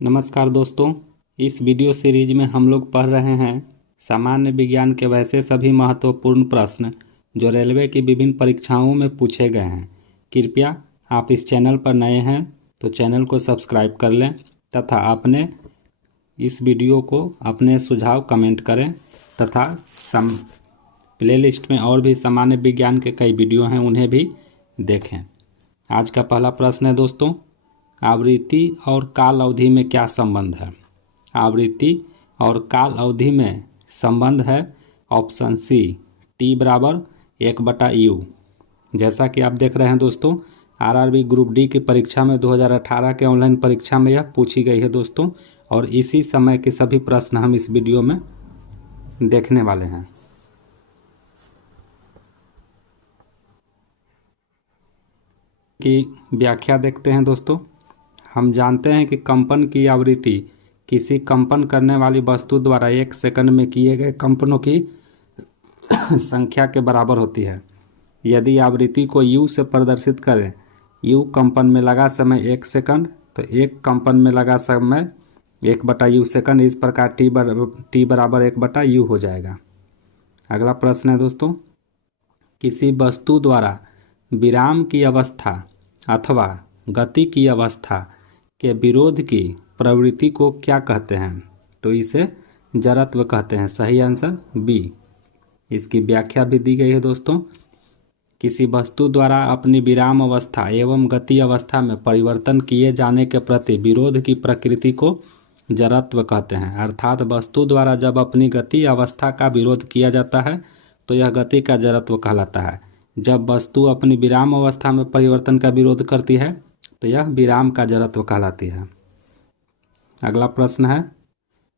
नमस्कार दोस्तों। इस वीडियो सीरीज में हम लोग पढ़ रहे हैं सामान्य विज्ञान के वैसे सभी महत्वपूर्ण प्रश्न जो रेलवे की विभिन्न परीक्षाओं में पूछे गए हैं। कृपया आप इस चैनल पर नए हैं तो चैनल को सब्सक्राइब कर लें तथा अपने इस वीडियो को अपने सुझाव कमेंट करें तथा प्लेलिस्ट में और भी सामान्य विज्ञान के कई वीडियो हैं, उन्हें भी देखें। आज का पहला प्रश्न है दोस्तों, आवृत्ति और काल अवधि में क्या संबंध है? आवृत्ति और काल अवधि में संबंध है ऑप्शन सी, टी बराबर 1/u। जैसा कि आप देख रहे हैं दोस्तों, आरआरबी ग्रुप डी की परीक्षा में 2018 के ऑनलाइन परीक्षा में यह पूछी गई है दोस्तों, और इसी समय के सभी प्रश्न हम इस वीडियो में देखने वाले हैं। की व्याख्या देखते हैं दोस्तों। हम जानते हैं कि कंपन की आवृत्ति किसी कंपन करने वाली वस्तु द्वारा 1 सेकंड में किए गए कंपनों की संख्या के बराबर होती है। यदि आवृत्ति को u से प्रदर्शित करें, u कंपन में लगा समय 1 सेकंड, तो 1 कंपन में लगा समय 1/u सेकंड। इस प्रकार t बराबर 1/u हो जाएगा। अगला प्रश्न है दोस्तों, किसी वस्तु द्वारा विराम की अवस्था अथवा गति की अवस्था के विरोध की प्रवृत्ति को क्या कहते हैं? तो इसे जड़त्व कहते हैं। सही आंसर बी। इसकी व्याख्या भी दी गई है दोस्तों। किसी वस्तु द्वारा अपनी विराम अवस्था एवं गति अवस्था में परिवर्तन किए जाने के प्रति विरोध की प्रकृति को जड़त्व कहते हैं। अर्थात वस्तु द्वारा जब अपनी गति अवस्था का विरोध किया जाता है तो यह गति का जड़त्व कहलाता है। जब वस्तु अपनी विराम अवस्था में परिवर्तन का विरोध करती है तो यह विराम का जड़त्व कहलाती है। अगला प्रश्न है,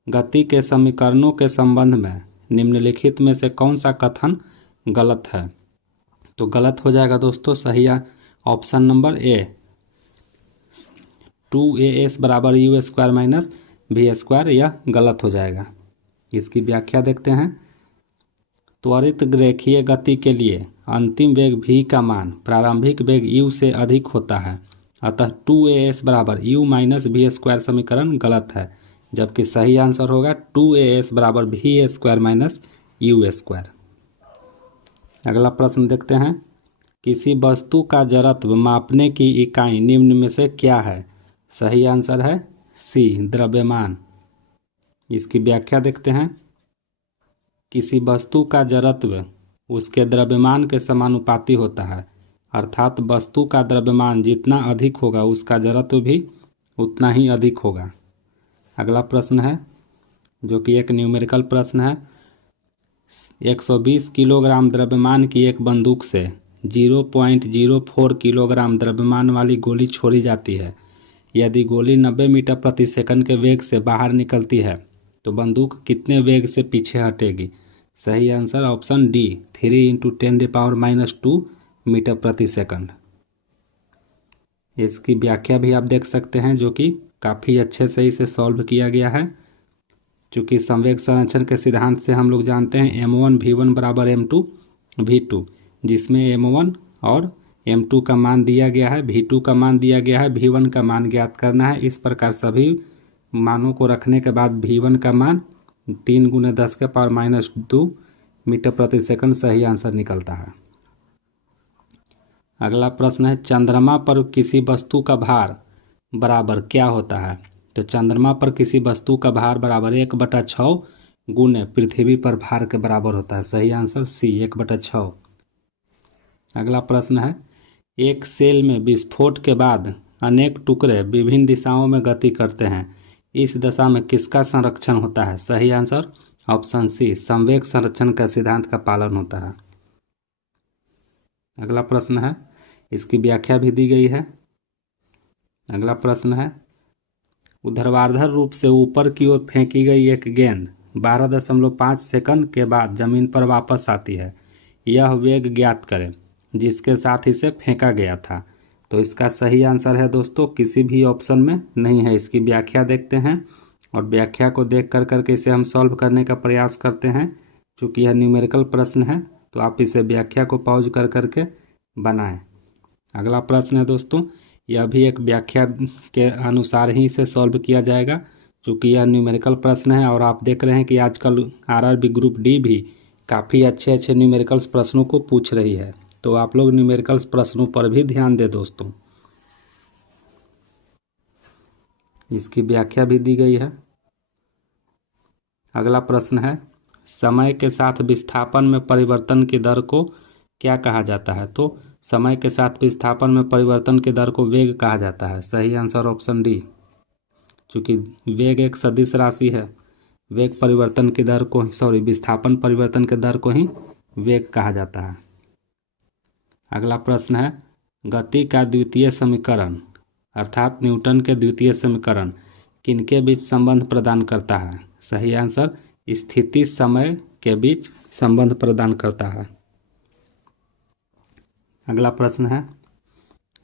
गति के समीकरणों के संबंध में निम्नलिखित में से कौन सा कथन गलत है? तो गलत हो जाएगा दोस्तों सही ऑप्शन नंबर ए, 2as बराबर u square minus v square, यह गलत हो जाएगा। इसकी व्याख्या देखते हैं। त्वरित रेखीय गति के लिए अंतिम वेग v का मान प्रारंभिक वेग u से अधिक होता है, अतः 2as बराबर u माइनस v स्क्वायर समीकरण गलत है, जबकि सही आंसर होगा 2as बराबर v square minus u square. अगला प्रश्न देखते हैं, किसी वस्तु का जड़त्व मापने की इकाई निम्न में से क्या है? सही आंसर है सी, द्रव्यमान। इसकी व्याख्या देखते हैं। किसी वस्तु का जड़त्व उसके द्रव्यमान के समानुपाती होता है, अर्थात वस्तु का द्रव्यमान जितना अधिक होगा उसका जड़त्व भी उतना ही अधिक होगा। अगला प्रश्न है जो कि एक न्यूमेरिकल प्रश्न है। 120 किलोग्राम द्रव्यमान की एक बंदूक से 0.04 किलोग्राम द्रव्यमान वाली गोली छोड़ी जाती है। यदि गोली 90 मीटर प्रति सेकंड के वेग से बाहर निकलती है तो बंदूक कितने वेग से पीछे हटेगी? सही आंसर ऑप्शन डी, 3 × 10⁻² मीटर प्रति सेकंड। इसकी व्याख्या भी आप देख सकते हैं, जो कि काफ़ी अच्छे से इसे सॉल्व किया गया है। चूँकि संवेग संरक्षण के सिद्धांत से हम लोग जानते हैं m1 v1 बराबर m2 v2, जिसमें m1 और m2 का मान दिया गया है, v2 का मान दिया गया है, v1 का मान ज्ञात करना है। इस प्रकार सभी मानों को रखने के बाद v1 का मान 3 × 10⁻² मीटर प्रति सेकंड सही आंसर निकलता है। अगला प्रश्न है, चंद्रमा पर किसी वस्तु का भार बराबर क्या होता है? तो चंद्रमा पर किसी वस्तु का भार बराबर 1/6 गुने पृथ्वी पर भार के बराबर होता है। सही आंसर सी, 1/6। अगला प्रश्न है, एक सेल में विस्फोट के बाद अनेक टुकड़े विभिन्न दिशाओं में गति करते हैं, इस दशा में किसका संरक्षण होता है? सही आंसर ऑप्शन सी, संवेग संरक्षण का सिद्धांत का पालन होता है। अगला प्रश्न है, इसकी व्याख्या भी दी गई है। अगला प्रश्न है, ऊर्ध्वाधर रूप से ऊपर की ओर फेंकी गई एक गेंद 12.5 सेकंड के बाद जमीन पर वापस आती है, यह वेग ज्ञात करें जिसके साथ इसे फेंका गया था। तो इसका सही आंसर है दोस्तों किसी भी ऑप्शन में नहीं है। इसकी व्याख्या देखते हैं और व्याख्या को देख करके इसे हम सॉल्व करने का प्रयास करते हैं। चूँकि यह न्यूमेरिकल प्रश्न है तो आप इसे व्याख्या को पॉज करके बनाएं। अगला प्रश्न है दोस्तों, यह भी एक व्याख्या के अनुसार ही इसे सॉल्व किया जाएगा, क्योंकि यह न्यूमेरिकल प्रश्न है। और आप देख रहे हैं कि आजकल आरआरबी ग्रुप डी भी काफ़ी अच्छे अच्छे न्यूमेरिकल्स प्रश्नों को पूछ रही है, तो आप लोग न्यूमेरिकल्स प्रश्नों पर भी ध्यान दें दोस्तों। इसकी व्याख्या भी दी गई है। अगला प्रश्न है, समय के साथ विस्थापन में परिवर्तन की दर को क्या कहा जाता है? तो समय के साथ विस्थापन में परिवर्तन की दर को वेग कहा जाता है। सही आंसर ऑप्शन डी, क्योंकि वेग एक सदिश राशि है। वेग परिवर्तन की दर को विस्थापन परिवर्तन की दर को ही वेग कहा जाता है। अगला प्रश्न है, गति का द्वितीय समीकरण अर्थात न्यूटन के द्वितीय समीकरण किनके बीच संबंध प्रदान करता है? सही आंसर स्थिति समय के बीच संबंध प्रदान करता है। अगला प्रश्न है,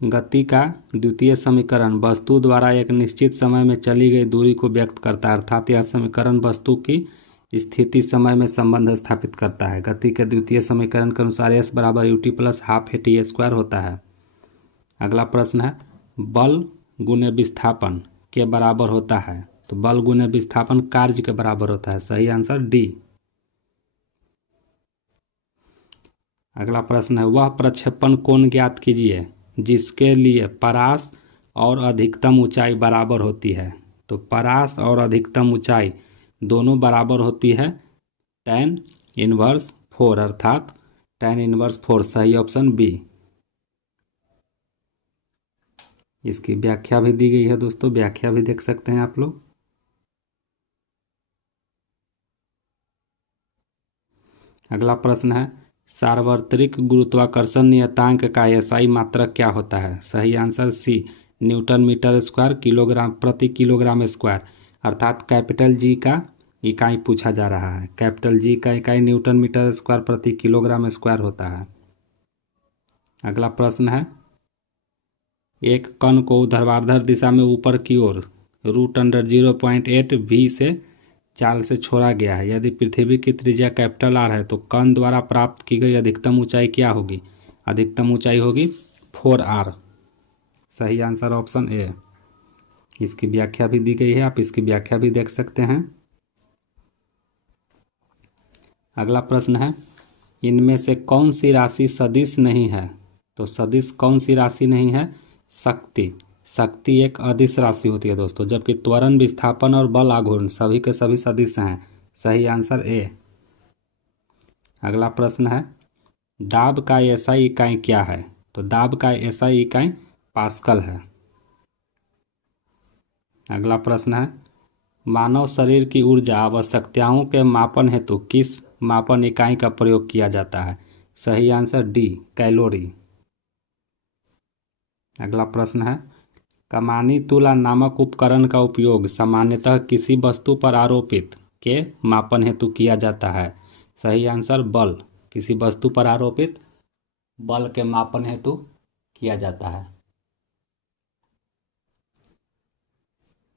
गति का द्वितीय समीकरण वस्तु द्वारा एक निश्चित समय में चली गई दूरी को व्यक्त करता है, अर्थात यह समीकरण वस्तु की स्थिति समय में संबंध स्थापित करता है। गति के द्वितीय समीकरण के अनुसार s बराबर ut plus half T square होता है। अगला प्रश्न है, बल गुने विस्थापन के बराबर होता है? तो बल गुने विस्थापन कार्य के बराबर होता है। सही आंसर डी। अगला प्रश्न है, वह प्रक्षेपण कोण ज्ञात कीजिए जिसके लिए परास और अधिकतम ऊंचाई बराबर होती है। तो परास और अधिकतम ऊंचाई दोनों बराबर होती है tan इनवर्स 4, अर्थात tan इनवर्स 4। सही ऑप्शन बी। इसकी व्याख्या भी दी गई है दोस्तों, व्याख्या भी देख सकते हैं आप लोग। अगला प्रश्न है, सार्वत्रिक गुरुत्वाकर्षण नियतांक का एसआई मात्रक क्या होता है? सही answer C, Newton metre square kilogram प्रति किलोग्राम स्क्वायर, अर्थात कैपिटल जी का इकाई पूछा जा रहा है। कैपिटल जी का इकाई न्यूटन मीटर स्क्वायर प्रति किलोग्राम स्क्वायर होता है। अगला प्रश्न है, एक कण को ऊर्ध्वाधर दिशा में ऊपर की ओर √0.8 v से चाल से छोड़ा गया है। यदि पृथ्वी की त्रिज्या कैपिटल आर है तो कण द्वारा प्राप्त की गई अधिकतम ऊंचाई क्या होगी? अधिकतम ऊंचाई होगी 4r। सही आंसर ऑप्शन ए। इसकी व्याख्या भी दी गई है, आप इसकी व्याख्या भी देख सकते हैं। अगला प्रश्न है, इनमें से कौन सी राशि सदिश नहीं है? तो सदिश कौन सी राशि नहीं है? शक्ति। शक्ति एक अदिश राशि होती है दोस्तों, जबकि त्वरण, विस्थापन और बल आघूर्ण सभी के सभी सदिश हैं। सही आंसर ए। अगला प्रश्न है, दाब का एसआई इकाई क्या है? तो दाब का एसआई इकाई पास्कल है। अगला प्रश्न है, मानव शरीर की ऊर्जा आवश्यकताओं के मापन हेतु किस मापन इकाई का प्रयोग किया जाता है? सही आंसर डी, कैलोरी। अगला प्रश्न है, कमानी तुला नामक उपकरण का उपयोग सामान्यतः किसी वस्तु पर आरोपित के मापन हेतु किया जाता है? सही आंसर बल। किसी वस्तु पर आरोपित बल के मापन हेतु किया जाता है।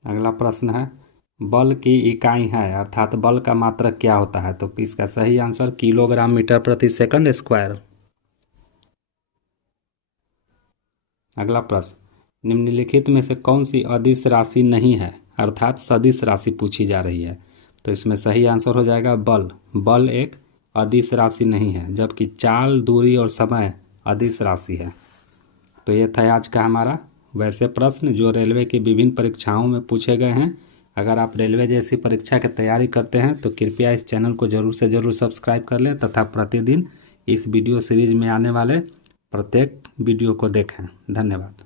अगला प्रश्न है, बल की इकाई है अर्थात बल का मात्रक क्या होता है? तो इसका सही आंसर किलोग्राम मीटर प्रति सेकंड स्क्वायर। अगला प्रश्न, निम्नलिखित में से कौन सी अदिश राशि नहीं है अर्थात सदिश राशि पूछी जा रही है? तो इसमें सही आंसर हो जाएगा बल। बल एक अदिश राशि नहीं है, जबकि चाल, दूरी और समय अदिश राशि है। तो ये था आज का हमारा वैसे प्रश्न जो रेलवे की विभिन्न परीक्षाओं में पूछे गए हैं। अगर आप रेलवे जैसी परीक्षा की तैयारी करते हैं तो कृपया इस चैनल को ज़रूर से ज़रूर सब्सक्राइब कर लें तथा प्रतिदिन इस वीडियो सीरीज में आने वाले प्रत्येक वीडियो को देखें। धन्यवाद।